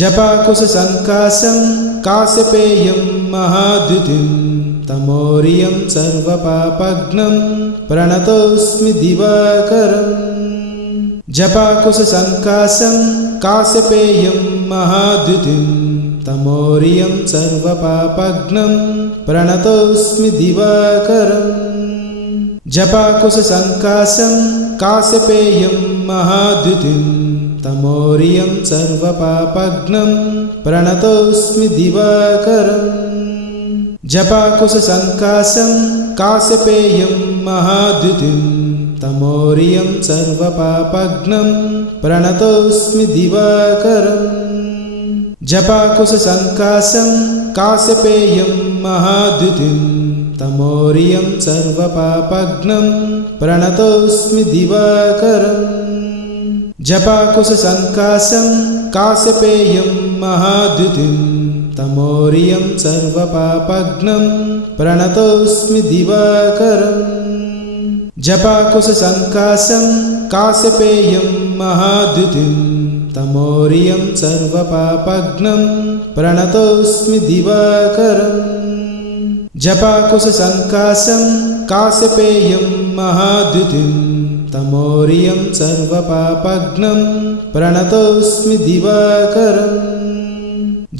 जपाकुशसङ्काशं काश्यपेयं महाद्युतिं तमोरियं सर्वपापघ्नं प्रणतोऽस्मि दिवाकरम् जपाकुशसङ्काशं काश्यपेयं महाद्युतिं तमोरियं सर्वपापघ्नं प्रणतोऽस्मि दिवाकरम् जपाकुशसङ्काशं काश्यपेयं महाद्युतिं तमोरियं सर्वपापघ्नं प्रणतोऽस्मि दिवाकरम् जपाकुशसङ्काशं काश्यपेयं महाद्युतिं तमोरियं सर्वपापघ्नं प्रणतोऽस्मि दिवाकरम् जपाकुशसङ्काशं काश्यपेयं महाद्युतिं तमोरियं सर्वपापघ्नं प्रणतोऽस्मि दिवाकरम् जपाकुशसङ्काशं काश्यपेयं महाद्युतिं तमोरियं सर्वपापघ्नं प्रणतोऽस्मि दिवाकरम् जपाकुशसङ्काशं काश्यपेयं महाद्युतिं तमोरियं सर्वपापघ्नं प्रणतोऽस्मि दिवाकरम् जपाकुशसङ्काशं काश्यपेयं महाद्युतिं तमोरियं सर्वपापघ्नं प्रणतोऽस्मि दिवाकरम्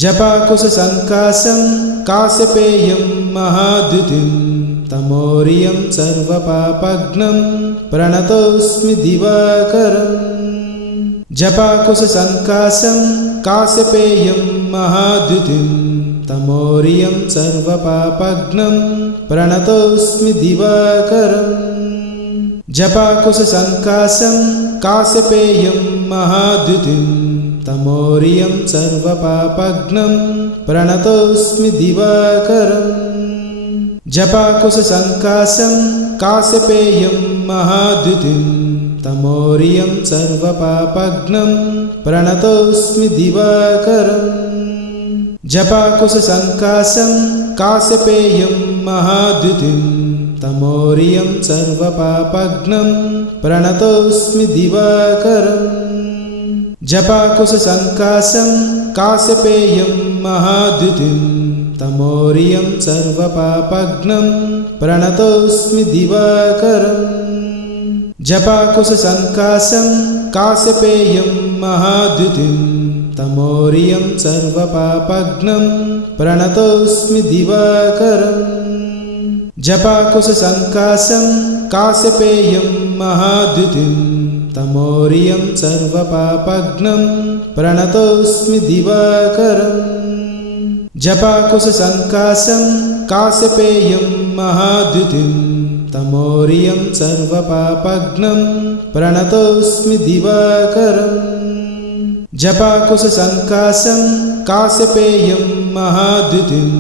जपाकुशसङ्काशं काश्यपेयं महाद्युतिं तमोरियं सर्वपापघ्नं प्रणतोऽस्मि दिवाकरम् जपाकुशसङ्काशं काश्यपेयं महाद्युतिं तमोरियं सर्वपापघ्नं प्रणतोऽस्मि दिवाकरम् जपाकुशसङ्काशं काश्यपेयं महाद्युतिं तमोरियं सर्वपापघ्नं प्रणतोऽस्मि दिवाकरम् जपाकुशसङ्काशं काश्यपेयं महाद्युतिं तमोरियं सर्वपापघ्नं प्रणतोऽस्मि दिवाकरम् जपाकुशसङ्काशं काश्यपेयं महाद्युतिं तमोरियं सर्वपापघ्नं प्रणतोऽस्मि दिवाकरम् जपाकुशसङ्काशं काश्यपेयं महाद्युतिं तमोरियं सर्वपापघ्नं प्रणतोऽस्मि दिवाकरम् जपाकुशसङ्काशं काश्यपेयं महाद्युतिं तमोरियं सर्वपापघ्नं प्रणतोऽस्मि दिवाकरम् जपाकुशसङ्काशं काश्यपेयं महाद्युतिं तमोरियं सर्वपापघ्नं प्रणतोऽस्मि दिवाकरम् जपाकुशसङ्काशं काश्यपेयं महाद्युतिं तमोरियं सर्वपापघ्नं प्रणतोऽस्मि दिवाकरम् जपाकुशसङ्काशं काश्यपेयं महाद्युतिं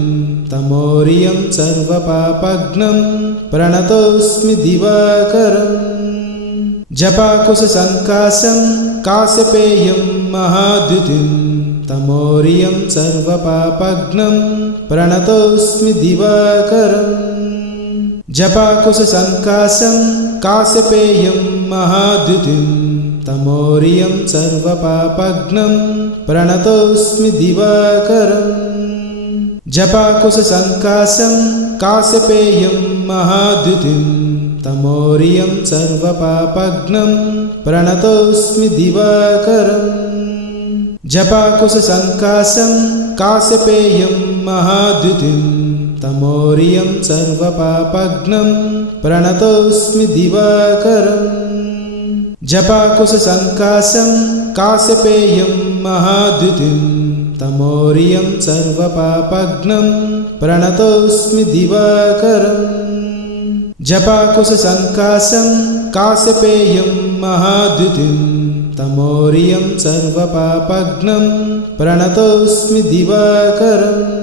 तमोरियं सर्वपापघ्नं प्रणतोऽस्मि दिवाकरम् जपाकुशसङ्काशं काश्यपेयं महाद्युतिं तमोरियं सर्वपापघ्नं प्रणतोऽस्मि दिवाकरम् जपाकुशसङ्काशं काश्यपेयं महाद्युतिं तमोरियं सर्वपापघ्नं प्रणतोऽस्मि दिवाकरम् जपाकुशसङ्काशं काश्यपेयं महाद्युतिं तमोरियं सर्वपापघ्नं प्रणतोऽस्मि दिवाकरम् जपाकुशसङ्काशं काश्यपेयं महाद्युतिं तमोरियं सर्वपापघ्नं प्रणतोऽस्मि दिवाकरम् जपाकुशसङ्काशं काश्यपेयं महाद्युतिं तमोरियं सर्वपापघ्नं प्रणतोऽस्मि दिवाकरम् जपाकुशसङ्काशं काश्यपेयं महाद्युतिं तमोरियं सर्वपापघ्नं प्रणतोऽस्मि दिवाकरम्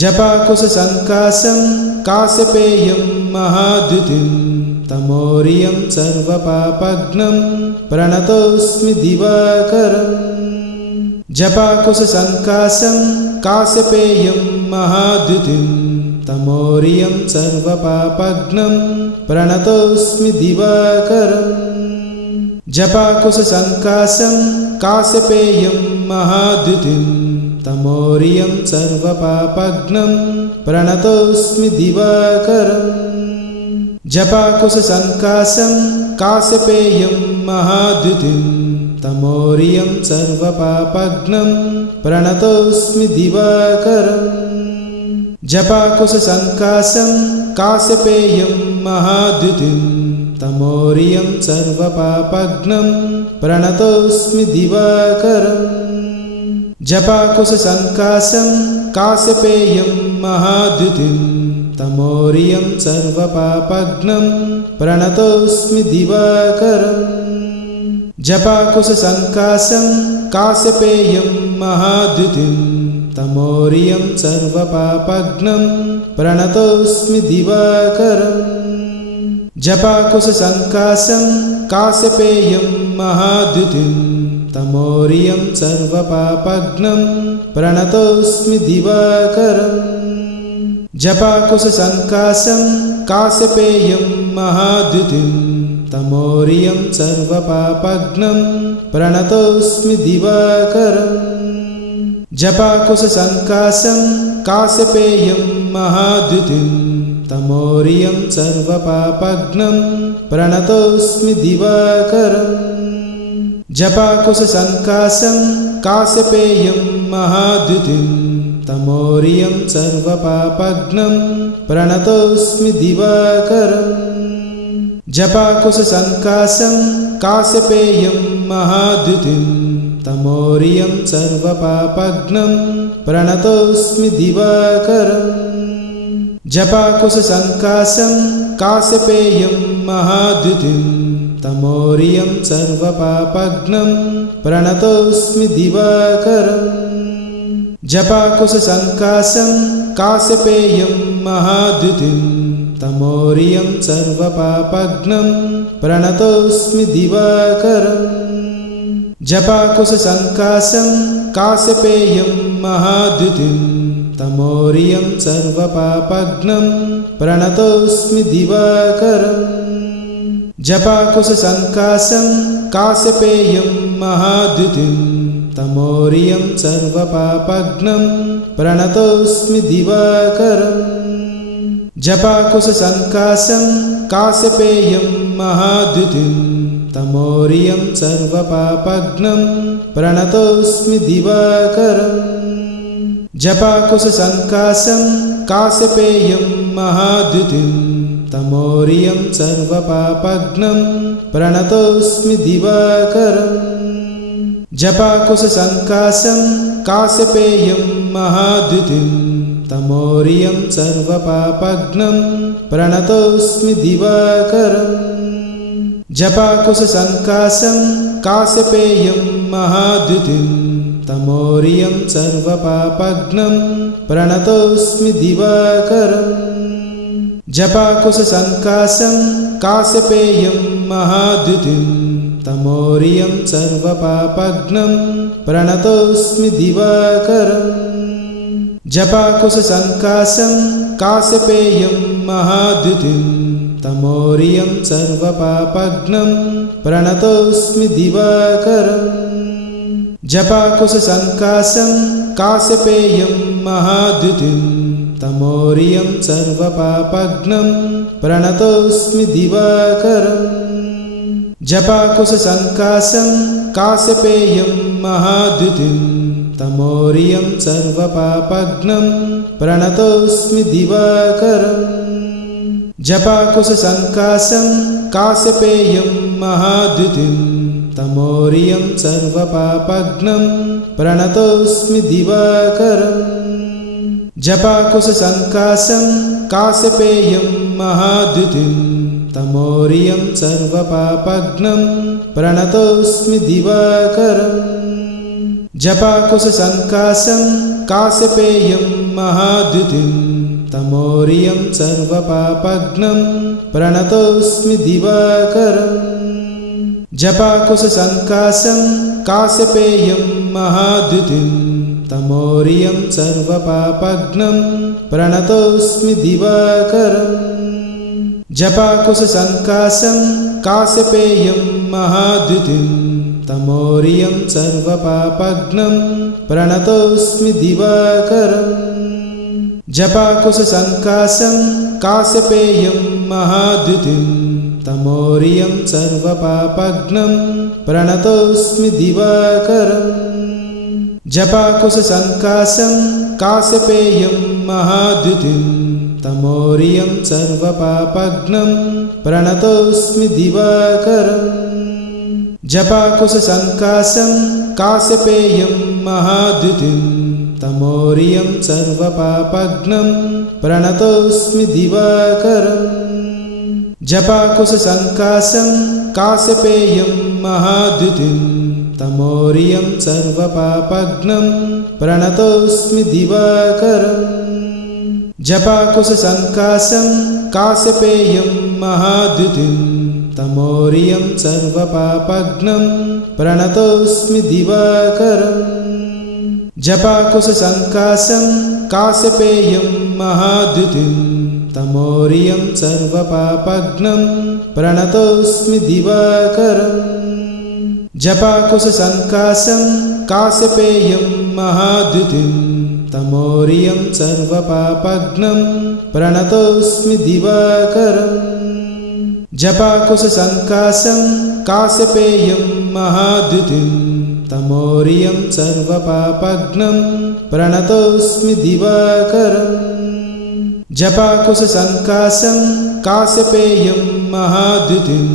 जपाकुशसङ्काशं काश्यपेयं महाद्युतिं तमोरियं सर्वपापघ्नं प्रणतोऽस्मि दिवाकरम् जपाकुशसङ्काशं काश्यपेयं महाद्युतिं तमोरियं सर्वपापघ्नं प्रणतोऽस्मि दिवाकरम् जपाकुशसङ्काशं काश्यपेयं महाद्युतिं तमोरियं सर्वपापघ्नं प्रणतोऽस्मि दिवाकरम् जपाकुशसङ्काशं काश्यपेयं महाद्युतिं तमोरियं सर्वपापघ्नं प्रणतोऽस्मि दिवाकरम् जपाकुशसङ्काशं काश्यपेयं महाद्युतिं तमोरियं सर्वपापघ्नं प्रणतोऽस्मि दिवाकरम् जपाकुशसङ्काशं काश्यपेयं महाद्युतिं तमोरियं सर्वपापघ्नं प्रणतोऽस्मि दिवाकरम् जपाकुशसङ्काशं काश्यपेयं महाद्युतिं तमोरियं सर्वपापघ्नं प्रणतोऽस्मि दिवाकरम् जपाकुशसङ्काशं काश्यपेयं महाद्युतिं तमोरियं सर्वपापघ्नं प्रणतोऽस्मि दिवाकरम् जपाकुशसङ्काशं काश्यपेयं महाद्युतिं तमोरियं सर्वपापघ्नं प्रणतोऽस्मि दिवाकरम् जपाकुशसङ्काशं काश्यपेयं महाद्युतिं तमोरियं सर्वपापघ्नं प्रणतोऽस्मि दिवाकरम् जपाकुशसङ्काशं काश्यपेयं महाद्युतिं तमोरियं सर्वपापघ्नं प्रणतोऽस्मि दिवाकरम् जपाकुशसङ्काशं काश्यपेयं महाद्युतिं तमोरियं सर्वपापघ्नं प्रणतोऽस्मि दिवाकरम् जपाकुशसङ्काशं काश्यपेयं महाद्युतिं तमोरियं सर्वपापघ्नं प्रणतोऽस्मि दिवाकरम् जपाकुशसङ्काशं काश्यपेयं महाद्युतिं तमोरियं सर्वपापघ्नं प्रणतोऽस्मि दिवाकरम् जपाकुशसङ्काशं काश्यपेयं महाद्युतिं तमोरियं सर्वपापघ्नं प्रणतोऽस्मि दिवाकरम् जपाकुशसङ्काशं काश्यपेयं महाद्युतिं तमोरियं सर्वपापघ्नं प्रणतोऽस्मि दिवाकरम् जपाकुशसङ्काशं काश्यपेयं महाद्युतिं तमोरियं सर्वपापघ्नं प्रणतोऽस्मि दिवाकरम् जपाकुशसङ्काशं काश्यपेयं महाद्युतिं तमोरियं सर्वपापघ्नं प्रणतोऽस्मि दिवाकरम् जपाकुशसङ्काशं काश्यपेयं महाद्युतिं तमोरियं सर्वपापघ्नं प्रणतोऽस्मि दिवाकरम् जपाकुशसङ्काशं काश्यपेयं महाद्युतिं तमोरियं सर्वपापघ्नं प्रणतोऽस्मि दिवाकरम् जपाकुशसङ्काशं काश्यपेयं महाद्युतिं तमोरियं सर्वपापघ्नं प्रणतोऽस्मि दिवाकरम् जपाकुशसङ्काशं काश्यपेयं महाद्युतिं तमोरियं सर्वपापघ्नं प्रणतोऽस्मि दिवाकरम् जपाकुशसङ्काशं काश्यपेयं महाद्युतिं तमोरियं सर्वपापघ्नं प्रणतोऽस्मि दिवाकरम् जपाकुशसङ्काशं काश्यपेयं महाद्युतिं तमोरियं सर्वपापघ्नं प्रणतोऽस्मि दिवाकरम् जपाकुशसङ्काशं काश्यपेयं महाद्युतिं तमोरियं सर्वपापघ्नं प्रणतोऽस्मि दिवाकरम् जपाकुशसङ्काशं काश्यपेयं महाद्युतिं तमोरियं सर्वपापघ्नं प्रणतोऽस्मि दिवाकरम् जपाकुशसङ्काशं काश्यपेयं महाद्युतिं तमोरियं सर्वपापघ्नं प्रणतोऽस्मि दिवाकरम् जपाकुशसङ्काशं काश्यपेयं महाद्युतिं तमोरियं सर्वपापघ्नं प्रणतोऽस्मि दिवाकरम् जपाकुशसङ्काशं काश्यपेयं महाद्युतिं तमोरियं सर्वपापघ्नं प्रणतोऽस्मि दिवाकरम् जपाकुशसङ्कासं काश्यपेयं महाद्युतिं तमोरियं सर्वपापघ्नं प्रणतोऽस्मि दिवाकरम् जपाकुशसङ्कासं काश्यपेयं महाद्युतिं तमोरियं सर्वपापघ्नं प्रणतोऽस्मि दिवाकरम् जपाकुशसङ्कासं काश्यपेयं महाद्युतिं तमोरियं सर्वपापघ्नं प्रणतोऽस्मि दिवाकरम् जपाकुशसङ्कासं काश्यपेयं महाद्युतिं तमोरियं सर्वपापघ्नं प्रणतोऽस्मि दिवाकरम् जपाकुशसङ्कासं काश्यपेयं महाद्युतिं तमोरियं सर्वपापघ्नं प्रणतोऽस्मि दिवाकरम् जपाकुशसङ्कासं काश्यपेयं महाद्युतिं तमोरियं सर्वपापघ्नं प्रणतोऽस्मि दिवाकरम् जपाकुशसङ्कासं काश्यपेयं महाद्युतिं तमोरियं सर्वपापघ्नं प्रणतोऽस्मि दिवाकरम् जपाकुशसङ्कासं काश्यपेयं महाद्युतिं तमोरियं सर्वपापघ्नं प्रणतोऽस्मि दिवाकरम् जपाकुशसङ्कासं काश्यपेयं महाद्युतिं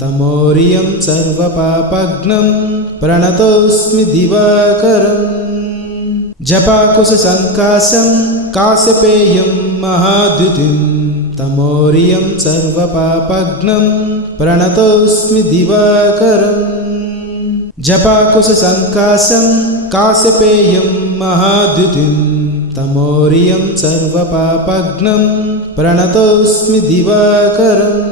तमोरियं सर्वपापघ्नं प्रणतोऽस्मि दिवाकरम् जपाकुशसङ्कासं काश्यपेयं महाद्युतिं तमोरियं सर्वपापघ्नं प्रणतोऽस्मि दिवाकरम् जपाकुशसङ्कासं काश्यपेयं महाद्युतिं तमोरियं सर्वपापघ्नं प्रणतोऽस्मि दिवाकरम्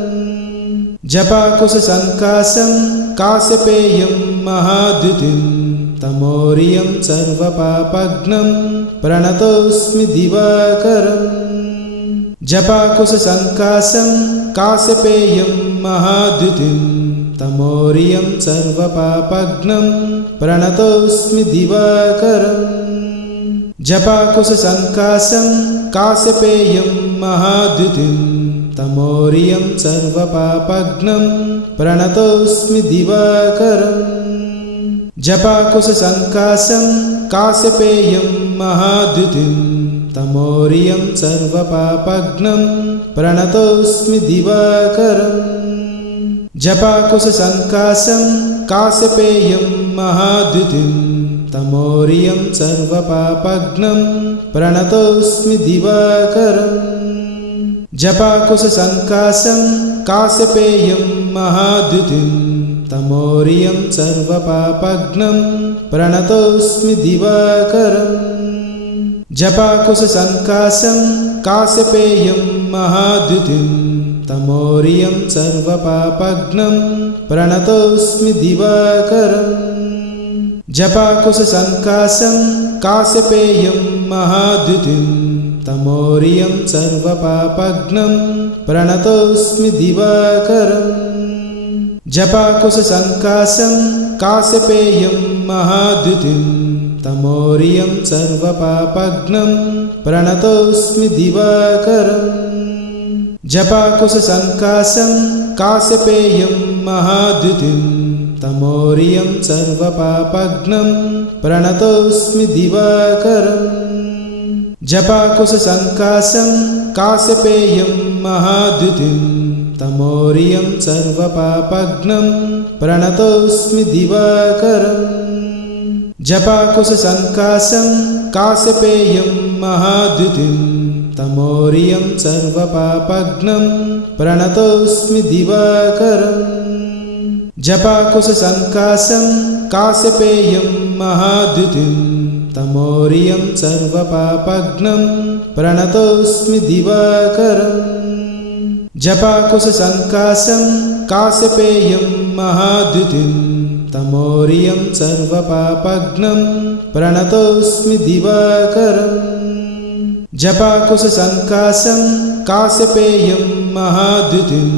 जपाकुशसङ्कासं काश्यपेयं महाद्युतिं तमोरियं सर्वपापघ्नं प्रणतोऽस्मि दिवाकरम् जपाकुशसङ्कासं काश्यपेयं महाद्युतिं तमोरियं सर्वपापघ्नं प्रणतोऽस्मि दिवाकरम् जपाकुशसङ्कासं काश्यपेयं महाद्युतिं तमोरियं सर्वपापघ्नं प्रणतोऽस्मि दिवाकरम् जपाकुशसङ्कासं काश्यपेयं महाद्युतिं तमोरियं सर्वपापघ्नं प्रणतोऽस्मि दिवाकरम् जपाकुशसङ्कासं काश्यपेयं महाद्युतिं तमोरियं सर्वपापघ्नं प्रणतोऽस्मि दिवाकरम् जपाकुशसङ्कासं काश्यपेयं महाद्युतिं तमोरियं सर्वपापघ्नं प्रणतोऽस्मि दिवाकरम् जपाकुशसङ्कासं काश्यपेयं महाद्युतिं तमोरियं सर्वपापघ्नं प्रणतोऽस्मि दिवाकरम् जपाकुशसङ्कासं काश्यपेयं महाद्युतिं तमोरियं सर्वपापघ्नं प्रणतोऽस्मि दिवाकरम् जपाकुशसङ्कासं काश्यपेयं महाद्युतिं तमोरियं सर्वपापघ्नं प्रणतोऽस्मि दिवाकरम् जपाकुशसङ्कासं काश्यपेयं महाद्युतिं तमोरियं सर्वपापघ्नं प्रणतोऽस्मि दिवाकरम् जपाकुशसङ्कासं काश्यपेयं महाद्युतिं तमोरियं सर्वपापघ्नं प्रणतोऽस्मि दिवाकरम् जपाकुशसङ्कासं काश्यपेयं महाद्युतिं तमोरियं सर्वपापघ्नं प्रणतोऽस्मि दिवाकरम् जपाकुशसङ्कासं काश्यपेयं महाद्युतिं तमोरियं सर्वपापघ्नं प्रणतोऽस्मि दिवाकरम् जपाकुशसङ्कासं काश्यपेयं महाद्युतिं तमोरियं सर्वपापघ्नं प्रणतोऽस्मि दिवाकरम् जपाकुशसङ्कासं काश्यपेयं महाद्युतिं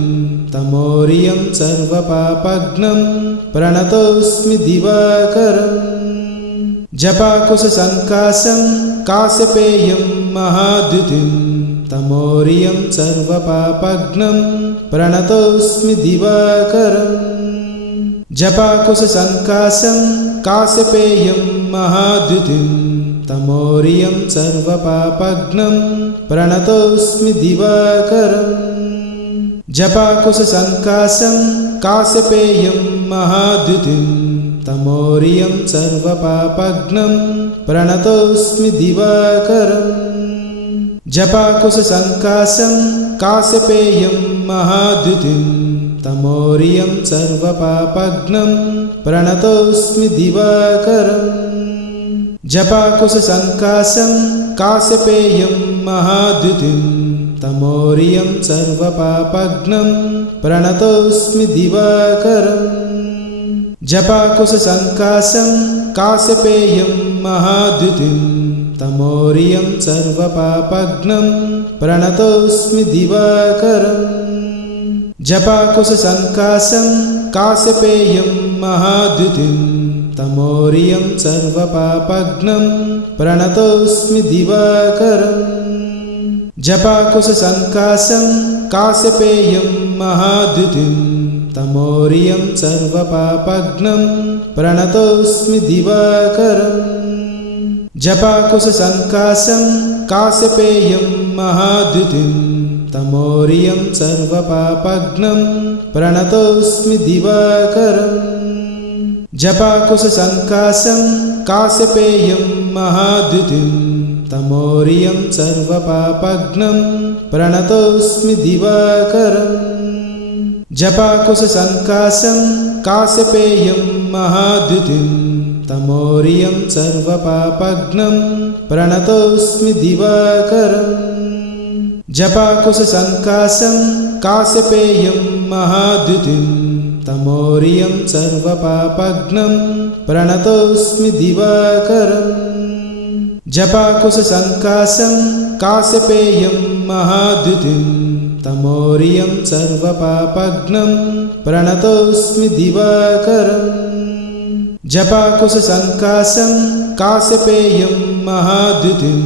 तमोरियं सर्वपापघ्नं प्रणतोऽस्मि दिवाकरम् जपाकुशसङ्काशं काश्यपेयं महाद्युतिं तमोरियं सर्वपापघ्नं प्रणतोऽस्मि दिवाकरम् जपाकुशसङ्काशं काश्यपेयं महाद्युतिं तमोरियं सर्वपापघ्नं प्रणतोऽस्मि दिवाकरम् जपाकुशसङ्काशं काश्यपेयं महाद्युतिं तमोरियं सर्वपापघ्नं प्रणतोऽस्मि दिवाकरम् जपाकुशसङ्काशं काश्यपेयं महाद्युतिं तमोरियं सर्वपापघ्नं प्रणतोऽस्मि दिवाकरम् जपाकुशसङ्काशं काश्यपेयं महाद्युतिं तमोरियं सर्वपापघ्नं प्रणतोऽस्मि दिवाकरम् जपाकुशसङ्काशं काश्यपेयं महाद्युतिं तमोरियं सर्वपापघ्नं प्रणतोऽस्मि दिवाकरम् जपाकुशसङ्काशं काश्यपेयं महाद्युतिं तमोरियं सर्वपापघ्नं प्रणतोऽस्मि दिवाकरम् जपाकुशसङ्काशं काश्यपेयं महाद्युतिं तमोरियं सर्वपापघ्नं प्रणतोऽस्मि दिवाकरम् जपाकुशसङ्काशं काश्यपेयं महाद्युतिं तमोरियं सर्वपापघ्नं प्रणतोऽस्मि दिवाकरम् जपाकुशसङ्काशं काश्यपेयं महाद्युतिं तमोरियं सर्वपापघ्नं प्रणतोऽस्मि दिवाकरम् जपाकुशसङ्काशं काश्यपेयं महाद्युतिं तमोरियं सर्वपापघ्नं प्रणतोऽस्मि दिवाकरम् जपाकुशसङ्काशं काश्यपेयं महाद्युतिं तमोरियं सर्वपापघ्नं प्रणतोऽस्मि दिवाकरम् जपाकुशसङ्काशं काश्यपेयं महाद्युतिं तमोरियं सर्वपापघ्नं प्रणतोऽस्मि दिवाकरम् जपाकुशसङ्काशं काश्यपेयं महाद्युतिं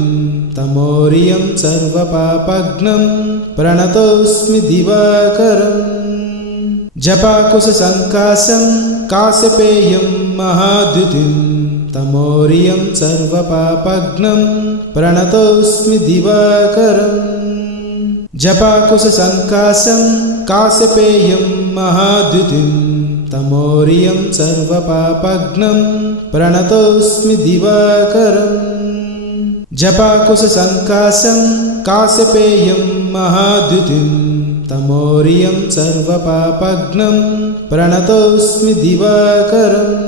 तमोरियं सर्वपापघ्नं प्रणतोऽस्मि दिवाकरम् जपाकुशसङ्काशं काश्यपेयं महाद्युतिं तमोरियं सर्वपापघ्नं प्रणतोऽस्मि दिवाकरम् जपाकुशसङ्काशं काश्यपेयं महाद्युतिं तमोरियं सर्वपापघ्नं प्रणतोऽस्मि दिवाकरम् जपाकुशसङ्काशं काश्यपेयं महाद्युतिं तमोरियं सर्वपापघ्नं प्रणतोऽस्मि दिवाकरम्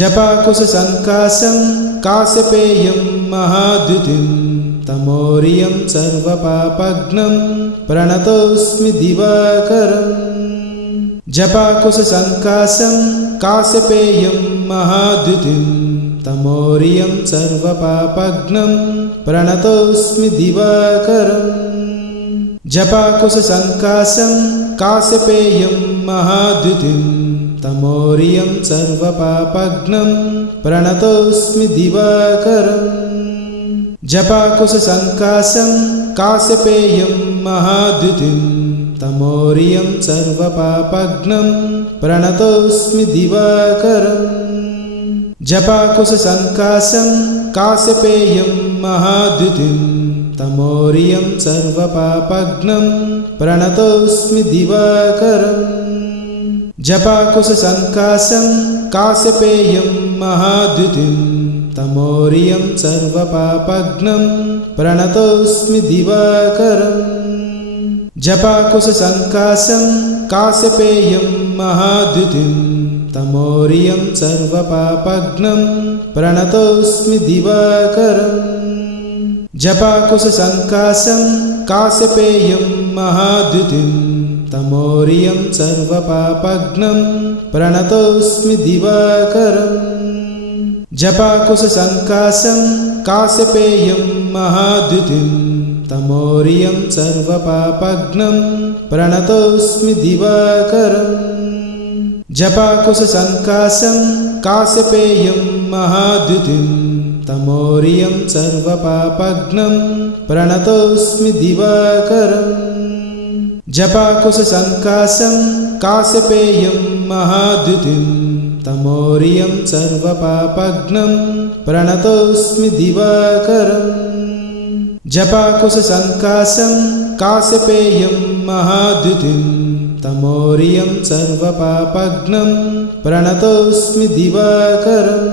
जपाकुशसङ्काशं काश्यपेयं महाद्युतिं तमोरियं सर्वपापघ्नं प्रणतोऽस्मि दिवाकरम् जपाकुशसङ्काशं काश्यपेयं महाद्युतिं तमोरियं सर्वपापघ्नं प्रणतोऽस्मि दिवाकरम् जपाकुशसङ्काशं काश्यपेयं महाद्युतिं तमोरियं सर्वपापघ्नं प्रणतोऽस्मि दिवाकरम् जपाकुशसङ्काशं काश्यपेयं महाद्युतिं तमोरियं सर्वपापघ्नं प्रणतोऽस्मि दिवाकरम् जपाकुशसङ्काशं काश्यपेयं महाद्युतिं तमोरियं सर्वपापघ्नं प्रणतोऽस्मि दिवाकरम् जपाकुशसङ्काशं काश्यपेयं महाद्युतिं तमोरियं सर्वपापघ्नं प्रणतोऽस्मि दिवाकरम् जपाकुशसङ्काशं काश्यपेयं महाद्युतिं तमोरियं सर्वपापघ्नं प्रणतोऽस्मि दिवाकरम् जपाकुशसङ्काशं काश्यपेयं महाद्युतिं तमोरियं सर्वपापघ्नं प्रणतोऽस्मि दिवाकरम् जपाकुशसङ्काशं काश्यपेयं महाद्युतिं तमोरियं सर्वपापघ्नं प्रणतोऽस्मि दिवाकरम् जपाकुशसङ्काशं काश्यपेयं महाद्युतिं तमोरियं सर्वपापघ्नं प्रणतोऽस्मि दिवाकरम् जपाकुशसङ्काशं काश्यपेयं महाद्युतिं तमोरियं सर्वपापघ्नं प्रणतोऽस्मि दिवाकरम् जपाकुशसङ्काशं काश्यपेयं महाद्युतिं तमोरियं सर्वपापघ्नं प्रणतोऽस्मि दिवाकरम्